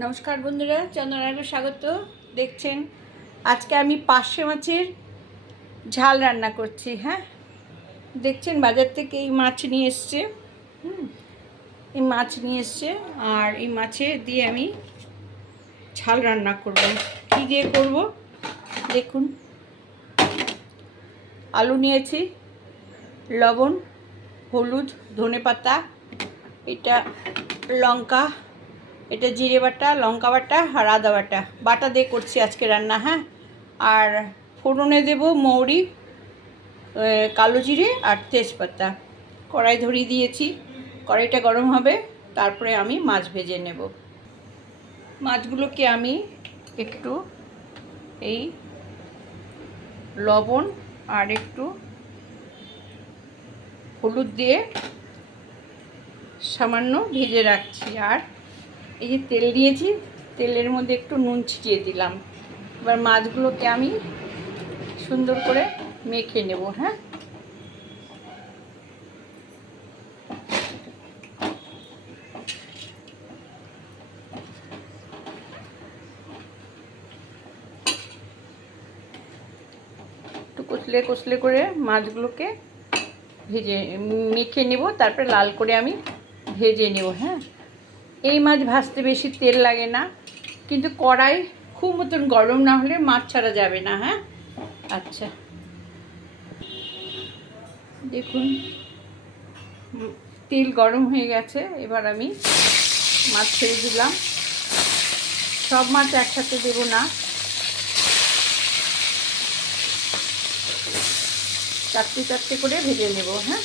নমস্কার বন্ধুরা, চন্দ্রনারায়ণের স্বাগত। দেখছেন, আজকে আমি পার্শে মাছের ঝাল রান্না করছি হ্যাঁ? দেখছেন, বাজার থেকে এই মাছ নিয়ে এসছে এই মাছ নিয়ে এসছে, আর এই মাছে দিয়ে আমি ঝাল রান্না করব। কী দিয়ে করব? দেখুন। আলু নিয়েছি, লবণ, হলুদ ধনে পাতা এটা লঙ্কা এটা জিরে বাটা, লঙ্কা বাটা আর আদা বাটা। বাটা দিয়ে করছি আজকে রান্না হ্যাঁ? আর ফোড়নে দেব মৌরি কালো জিরে আর তেজপাতা। কড়াই ধরিয়ে দিয়েছি। কড়াইটা গরম হবে, তারপরে আমি মাছ ভেজে নেব। মাছগুলোকে আমি একটু এই লবণ আর একটু হলুদ দিয়ে সামান্য ভেজে রাখছি। আর এই যে তেল দিয়েছি, তেলের মধ্যে একটু নুন ছিটিয়ে দিলাম। এবার মাছগুলোকে আমি সুন্দর করে মেখে নেব হ্যাঁ? একটু কচলে করে মাছগুলোকে ভেজে, মেখে নেব, তারপরে লাল করে আমি ভেজে নেব হ্যাঁ? এই মাছ ভাজতে বেশি তেল লাগে না, কিন্তু কড়াই খুব মতন গরম না হলে মাছ ছাড়া যাবে না হ্যাঁ? আচ্ছা। দেখুন, তেল গরম হয়ে গেছে, এবার আমি মাছ ছেড়ে দিলাম। সব মাছ একসাথে দেব না। চারটে চারটে করে ভেজে নেব হ্যাঁ?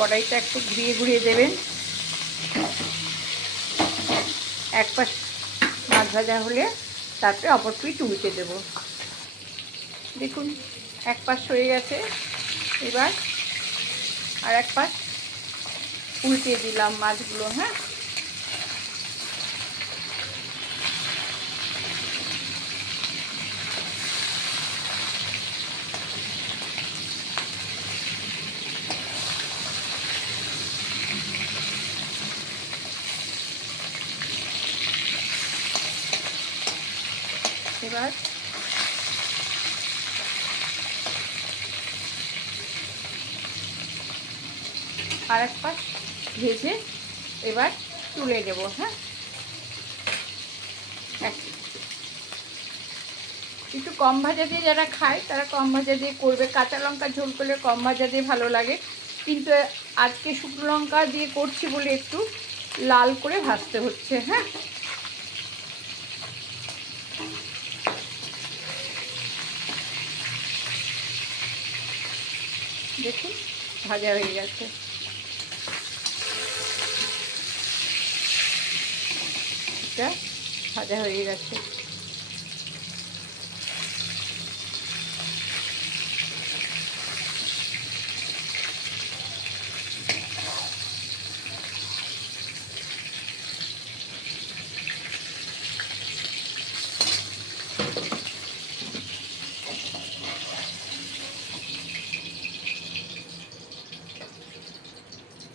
কড়াইটা একটু ঘুরিয়ে ঘুরিয়ে দেবেন। এক পাশ মাছ ভাজা হলে তারপরে অপর পিঠ উল্টে দেব। দেখুন, এক পাশ হয়ে গেছে। এবার আর এক পাশ উল্টে দিলাম মাছগুলো হ্যাঁ এবার আর এক পাশ ভেজে এবার তুলে দেবো হ্যাঁ? এক- একটু কম ভাজা দিয়ে যারা খায়, তারা কম ভাজা দিয়ে করবে। কাঁচা লঙ্কা ঝোল করলে কম ভাজা দিয়ে ভালো লাগে। কিন্তু আজকে শুকনো লঙ্কা দিয়ে করছি বলে একটু লাল করে ভাজতে হচ্ছে হ্যাঁ? দেখুন, ভাজা হয়ে গেছে। এটা ভাজা হয়ে গেছে।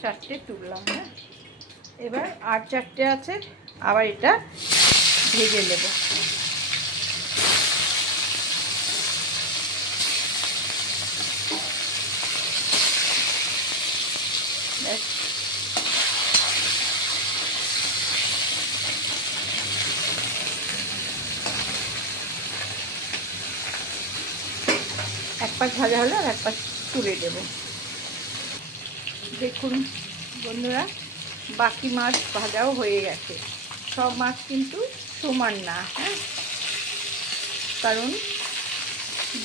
চারটে তুললাম হ্যাঁ? এবার আর চারটে আছে আবার এটা ভেজে নেব। এক পাশ ভাজা হলো আর এক পাশ তুলে দেবো। দেখুন বন্ধুরা, বাকি মাছ ভাজাও হয়ে গেছে। সব মাছ কিন্তু সমান না হ্যাঁ? কারণ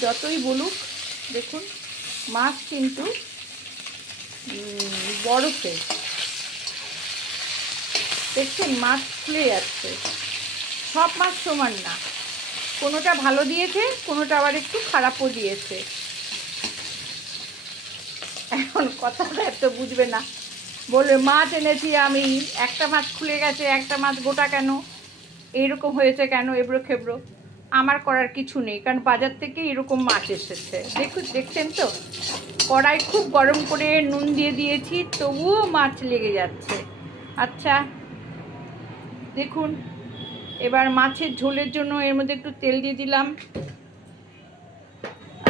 যতই বলুক, দেখুন, মাছ কিন্তু বরফে। দেখছেন, মাছ খুলে যাচ্ছে। সব মাছ সমান না। কোনোটা ভালো দিয়েছে, কোনোটা আবার একটু খারাপও দিয়েছে। এখন কথাটা এত বুঝবে না। বলবে মাছ এনেছি আমি, একটা মাছ খুলে গেছে, একটা মাছ গোটা কেন? এইরকম হয়েছে কেন, এবড়ো খেবড়ো? আমার করার কিছু নেই, কারণ বাজার থেকে এরকম মাছ এসেছে। দেখুন দেখছেন তো? কড়াই খুব গরম করে নুন দিয়ে দিয়েছি, তবুও মাছ লেগে যাচ্ছে। আচ্ছা দেখুন, এবার মাছের ঝোলের জন্য এর মধ্যে একটু তেল দিয়ে দিলাম।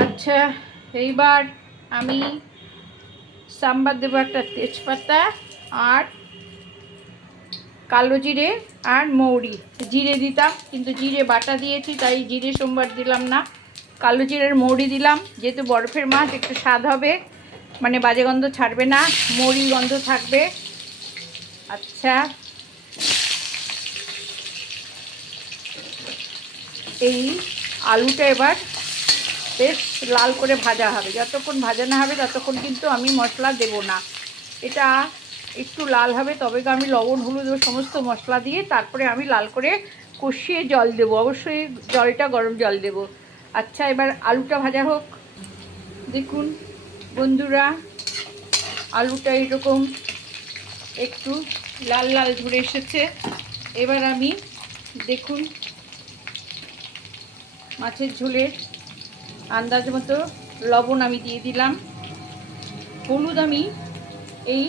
আচ্ছা এইবার আমি সাম্বার দেবো একটা তেজপাতা আর কালো জিরে আর মৌরি। জিরে দিতাম, কিন্তু জিরে বাটা দিয়েছি, তাই জিরে সোমবার দিলাম না। কালো জিরের মৌরি দিলাম, যেহেতু বরফের মাছ, একটু স্বাদ হবে। মানে বাজে গন্ধ ছাড়বে না মৌরি গন্ধ থাকবে। আচ্ছা। এই আলুটা এবার বেশ লাল করে ভাজা হবে। যতক্ষণ ভাজা না হবে, ততক্ষণ কিন্তু আমি মশলা দেব না। এটা একটু লাল হবে, তবে আমি লবণ, হলুদ ও সমস্ত মশলা দিয়ে তারপরে আমি লাল করে কষিয়ে জল দেবো। অবশ্যই জলটা গরম জল দেব। আচ্ছা এবার আলুটা ভাজা হোক। দেখুন বন্ধুরা, আলুটা এরকম একটু লাল লাল ধরে এসেছে। এবার আমি দেখুন মাছের ঝোলের আন্দাজ মতো লবণ আমি দিয়ে দিলাম। হলুদ আমি এই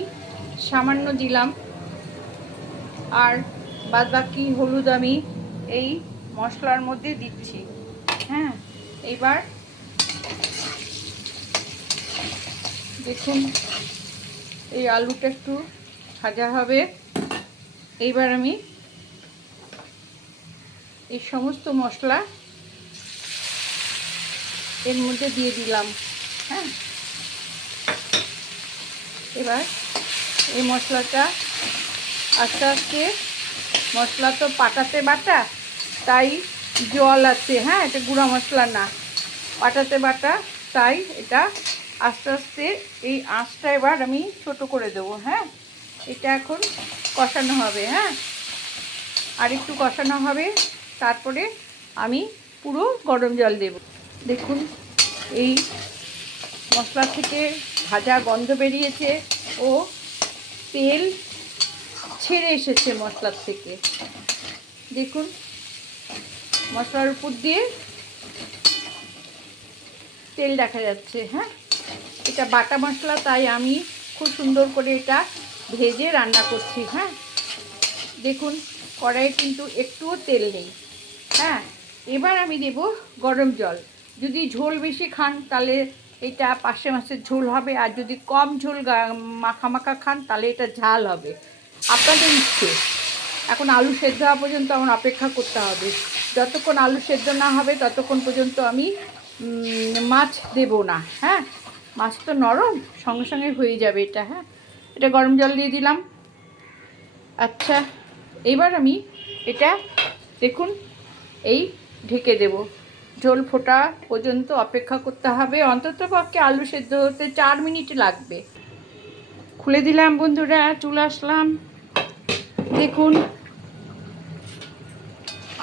সামান্য দিলাম। আর বাদ বাকি হলুদ আমি এই মশলার মধ্যে দিচ্ছি। হ্যাঁ এইবার দেখুন, এই আলুটা একটু ভাজা হবে। এইবার আমি এই সমস্ত মশলা এর মধ্যে দিয়ে দিলাম। হ্যাঁ? এবার এই মশলাটা আস্তে আস্তে, মশলা তো পাটাতে বাটা, তাই জল আছে হ্যাঁ? এটা গুঁড়া মশলা না। পাটাতে বাটা, তাই এটা আস্তে আস্তে এই আঁচটা এবার আমি ছোট করে দেবো হ্যাঁ? এটা এখন কষানো হবে হ্যাঁ? আর একটু কষানো হবে, তারপরে আমি পুরো গরম জল দেব। দেখুন, এই মশলা থেকে ভাজা গন্ধ বেরিয়েছে ও তেল ছেড়ে এসেছে মশলার থেকে। দেখুন, মশলার উপর দিয়ে তেল দেখা যাচ্ছে হ্যাঁ? এটা বাটা মশলা, তাই আমি খুব সুন্দর করে এটা ভেজে রান্না করছি হ্যাঁ? দেখুন, কড়াইয়ে কিন্তু একটুও তেল নেই হ্যাঁ? এবার আমি দেব গরম জল। যদি ঝোল বেশি খান, তাহলে এটা পাশে মাছের ঝোল হবে। আর যদি কম ঝোল মাখা খান, তাহলে এটা ঝাল হবে। আপনাদের ইচ্ছে। এখন আলু সেদ্ধ হওয়া পর্যন্ত আমার অপেক্ষা করতে হবে। যতক্ষণ আলু সেদ্ধ না হবে, ততক্ষণ পর্যন্ত আমি মাছ দেব না হ্যাঁ? মাছ তো নরম, সঙ্গে সঙ্গে হয়ে যাবে এটা হ্যাঁ? এটা গরম জল দিয়ে দিলাম। আচ্ছা এবার আমি এটা, দেখুন, এই ঢেকে দেব। ঝোল ফোটা পর্যন্ত অপেক্ষা করতে হবে। অন্তত পক্ষে আলু সেদ্ধ হতে চার মিনিট লাগবে। খুলে দিলাম বন্ধুরা, চলে আসলাম। দেখুন,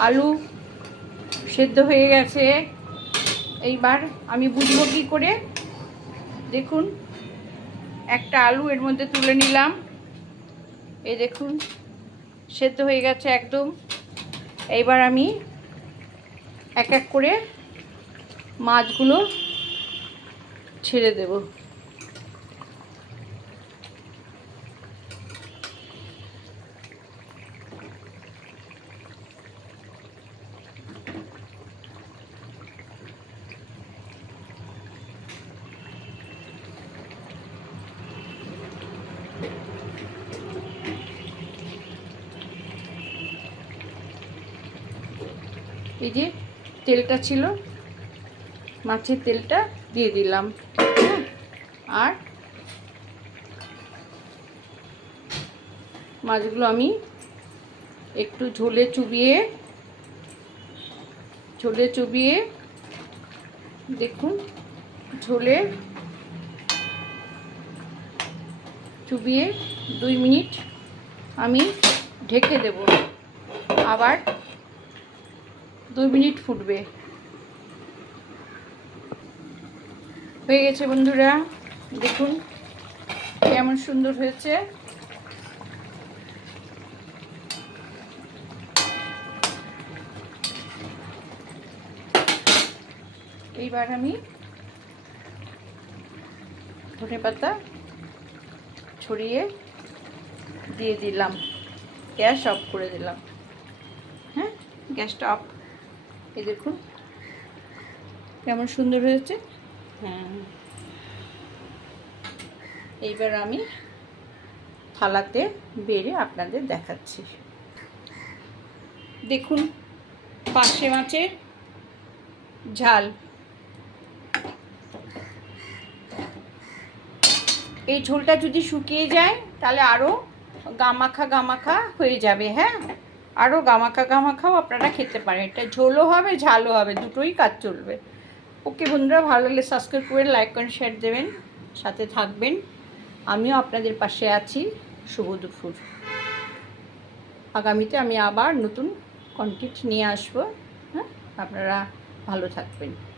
আলু সেদ্ধ হয়ে গেছে। এইবার আমি বুঝব কী করে। দেখুন, একটা আলু এর মধ্যে তুলে নিলাম। এই দেখুন, সেদ্ধ হয়ে গেছে একদম। এইবার আমি এক এক করে মাছগুলো ছেড়ে দেব। এই যে তেলটা ছিল, মাছের তেলটা দিয়ে দিলাম। আর মাছগুলো আমি একটু ঝোলে চুবিয়ে ঝোলে চুবিয়ে, দেখুন, ঝোলে চুবিয়ে দুই মিনিট আমি ঢেকে দেব। আবার দুই মিনিট ফুটবে। হয়ে গেছে বন্ধুরা, দেখুন কেমন সুন্দর হয়েছে। এইবার আমি ধনে পাতা ছড়িয়ে দিয়ে দিলাম। গ্যাস অফ করে দিলাম। হ্যাঁ গ্যাসটা অফ। এই দেখুন। কেমন সুন্দর হয়েছে? হ্যাঁ এইবার আমি থালাতে বেড়ে আপনাদের দেখাচ্ছি। দেখুন পার্শে মাছের ঝাল। এই ঝোলটা যদি শুকিয়ে যায় তাহলে আরও গামাখা গামাখা হয়ে যাবে হ্যাঁ? আরও গামাখা গামাখাও আপনারা খেতে পারেন। এটা ঝোলও হবে, ঝালও হবে, দুটোই কাজ চলবে। ওকে বন্ধুরা, ভালো লাগলে সাবস্ক্রাইব করে লাইক করে শেয়ার দেবেন। সাথে থাকবেন। আমিও আপনাদের পাশে আছি, শুভ দুপুর। আগামীতে আমি আবার নতুন কন্টেন্ট নিয়ে আসব। হ্যাঁ আপনারা ভালো থাকবেন।